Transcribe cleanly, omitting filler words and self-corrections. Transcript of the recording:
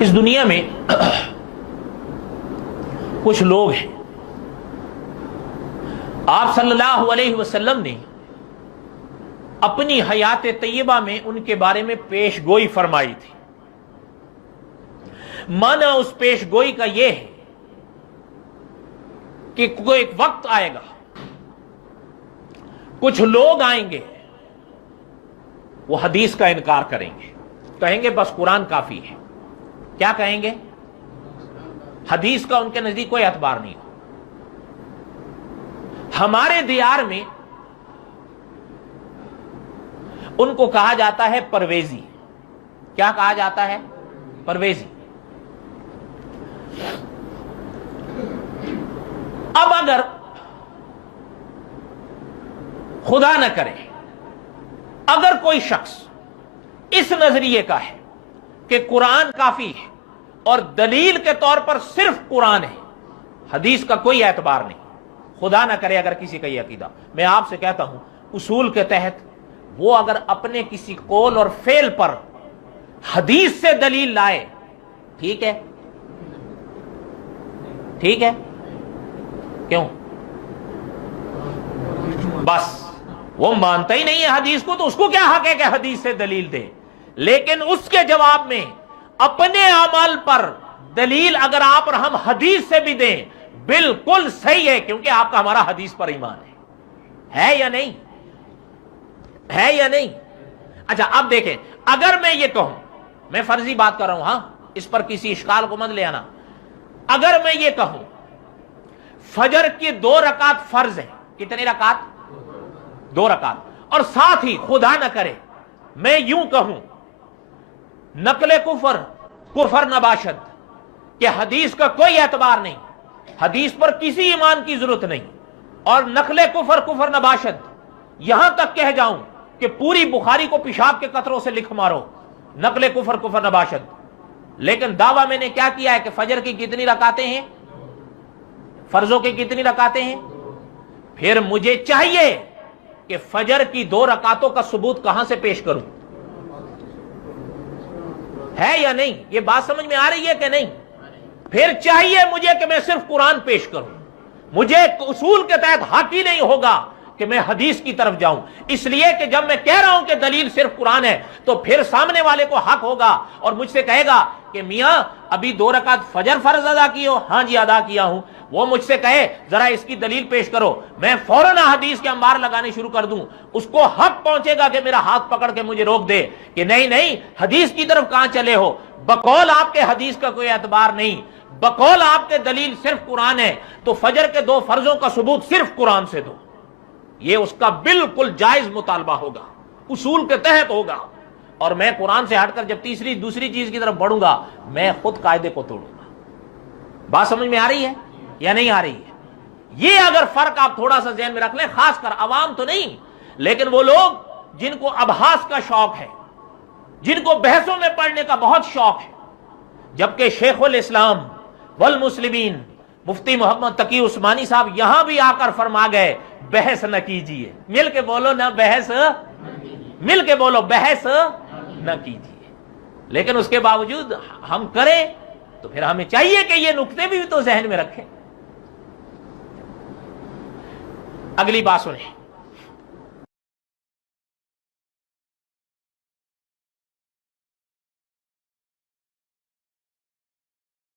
اس دنیا میں کچھ لوگ ہیں، آپ صلی اللہ علیہ وسلم نے اپنی حیات طیبہ میں ان کے بارے میں پیش گوئی فرمائی تھی۔ معنی اس پیش گوئی کا یہ ہے کہ کوئی ایک وقت آئے گا، کچھ لوگ آئیں گے، وہ حدیث کا انکار کریں گے، کہیں گے بس قرآن کافی ہے۔ کیا کہیں گے؟ حدیث کا ان کے نزدیک کوئی اعتبار نہیں ہو۔ ہمارے دیار میں ان کو کہا جاتا ہے پرویزی۔ کیا کہا جاتا ہے؟ پرویزی۔ اب اگر خدا نہ کرے اگر کوئی شخص اس نظریے کا ہے کہ قرآن کافی ہے اور دلیل کے طور پر صرف قرآن ہے، حدیث کا کوئی اعتبار نہیں، خدا نہ کرے اگر کسی کا یہ عقیدہ، میں آپ سے کہتا ہوں اصول کے تحت وہ اگر اپنے کسی قول اور فعل پر حدیث سے دلیل لائے، ٹھیک ہے، ٹھیک ہے، کیوں؟ بس وہ مانتا ہی نہیں ہے حدیث کو، تو اس کو کیا حق ہے کہ حدیث سے دلیل دے؟ لیکن اس کے جواب میں اپنے عمل پر دلیل اگر آپ اور ہم حدیث سے بھی دیں، بالکل صحیح ہے، کیونکہ آپ کا ہمارا حدیث پر ایمان ہے یا نہیں؟ ہے یا نہیں؟ اچھا اب دیکھیں، اگر میں یہ کہوں، میں فرضی بات کر رہا ہوں، ہاں اس پر کسی اشکال کو مت لے آنا، اگر میں یہ کہوں فجر کی 2 رکعت فرض ہیں، کتنی رکعت؟ 2 رکعت، اور ساتھ ہی خدا نہ کرے میں یوں کہوں نقل کفر نباشد، کہ حدیث کا کوئی اعتبار نہیں، حدیث پر کسی ایمان کی ضرورت نہیں، اور نقل کفر نباشد یہاں تک کہہ جاؤں کہ پوری بخاری کو پیشاب کے قطروں سے لکھ مارو، نقل کفر نباشد، لیکن دعویٰ میں نے کیا کیا ہے کہ فجر کی کتنی رکعتیں ہیں، فرضوں کی کتنی رکعتیں ہیں؟ پھر مجھے چاہیے کہ فجر کی 2 رکعتوں کا ثبوت کہاں سے پیش کروں؟ ہے یا نہیں؟ یہ بات سمجھ میں آ رہی ہے کہ نہیں؟ پھر چاہیے مجھے کہ میں صرف قرآن پیش کروں، مجھے اصول کے تحت حق ہی نہیں ہوگا کہ میں حدیث کی طرف جاؤں، اس لیے کہ جب میں کہہ رہا ہوں کہ دلیل صرف قرآن ہے تو پھر سامنے والے کو حق ہوگا اور مجھ سے کہے گا کہ میاں ابھی 2 رکعت فجر فرض ادا کی ہو؟ ہاں جی ادا کیا ہوں۔ وہ مجھ سے کہے ذرا اس کی دلیل پیش کرو، میں فوراً حدیث کے انبار لگانے شروع کر دوں، اس کو حق پہنچے گا کہ میرا ہاتھ پکڑ کے مجھے روک دے کہ نہیں نہیں حدیث کی طرف کہاں چلے ہو، بقول آپ کے حدیث کا کوئی اعتبار نہیں، بقول آپ کے دلیل صرف قرآن ہے، تو فجر کے 2 فرضوں کا ثبوت صرف قرآن سے دو۔ یہ اس کا بالکل جائز مطالبہ ہوگا، اصول کے تحت ہوگا، اور میں قرآن سے ہٹ کر جب دوسری چیز کی طرف بڑھوں گا میں خود قاعدے کو توڑوں گا۔ بات سمجھ میں آ رہی ہے یا نہیں آ رہی ہے؟ یہ اگر فرق آپ تھوڑا سا ذہن میں رکھ لیں، خاص کر عوام تو نہیں لیکن وہ لوگ جن کو ابحاث کا شوق ہے، جن کو بحثوں میں پڑھنے کا بہت شوق ہے، جبکہ شیخ الاسلام والمسلمین مفتی محمد تقی عثمانی صاحب یہاں بھی آ کر فرما گئے بحث نہ کیجیے، مل کے بولو نہ بحث، مل کے بولو بحث نہ کیجیے، لیکن اس کے باوجود ہم کریں تو پھر ہمیں چاہیے کہ یہ نکتے بھی تو ذہن میں رکھیں۔ اگلی بات سنیں،